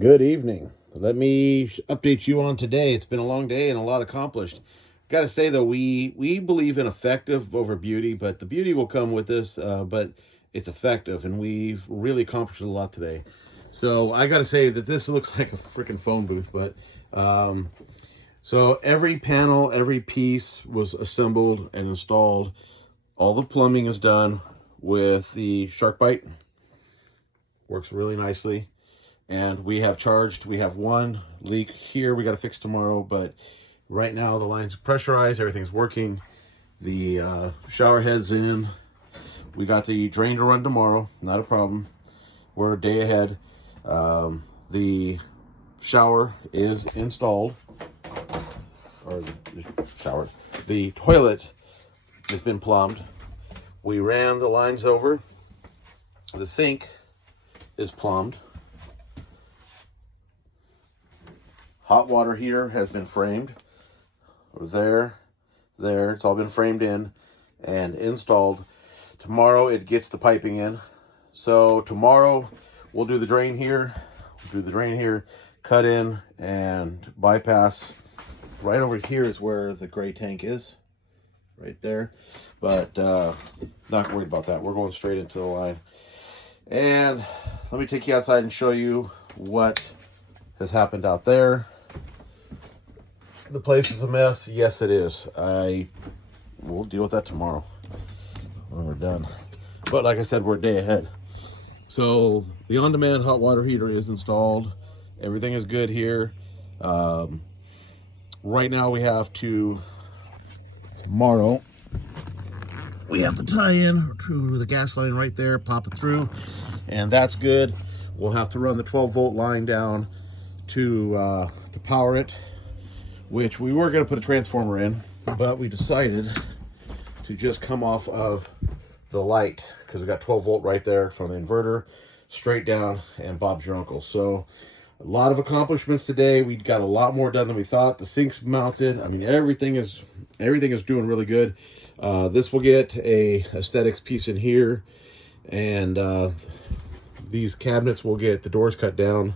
Good evening. Let me update you on today. It's been a long day and a lot accomplished. Got to say though, we believe in effective over beauty, but the beauty will come with this. But it's effective, and we've really accomplished a lot today. So I got to say that this looks like a freaking phone booth, but so every panel, every piece was assembled and installed. All the plumbing is done with the shark bite. Works really nicely. And we have one leak here we got to fix tomorrow, but right now the line's pressurized, everything's working. The shower head's in. We got the drain to run tomorrow, not a problem. We're a day ahead. The shower is installed, or the toilet has been plumbed. We ran the lines over. The sink is plumbed. Hot water heater has been framed. There, it's all been framed in and installed. Tomorrow it gets the piping in. So tomorrow we'll do the drain here. Cut in and bypass. Right over here is where the gray tank is. Right there. But not worried about that. We're going straight into the line. And let me take you outside and show you what has happened out there. The place is a mess. Yes, it is. We'll deal with that tomorrow when we're done. But like I said, we're a day ahead. So the on-demand hot water heater is installed. Everything is good here. Right now tomorrow we have to tie in to the gas line right there, pop it through, and that's good. We'll have to run the 12-volt line down to power it, which we were going to put a transformer in, but we decided to just come off of the light because we got 12-volt right there from the inverter straight down, and Bob's your uncle. So a lot of accomplishments today. We got a lot more done than we thought. The sink's mounted. I mean, everything is doing really good. This will get a aesthetics piece in here, and these cabinets will get the doors cut down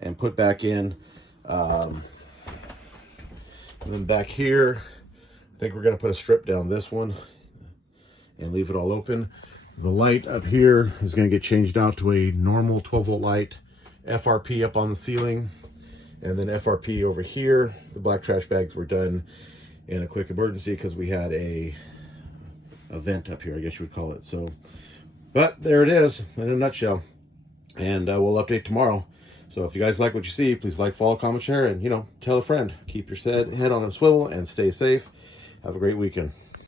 and put back in. And then back here, I think we're going to put a strip down this one and leave it all open. The light up here is going to get changed out to a normal 12-volt light. FRP up on the ceiling, and then FRP over here. The black trash bags were done in a quick emergency because we had a vent up here, I guess you would call it. So, but there it is in a nutshell. And we'll update tomorrow. So if you guys like what you see, please like, follow, comment, share, and tell a friend. Keep your head on a swivel and stay safe. Have a great weekend.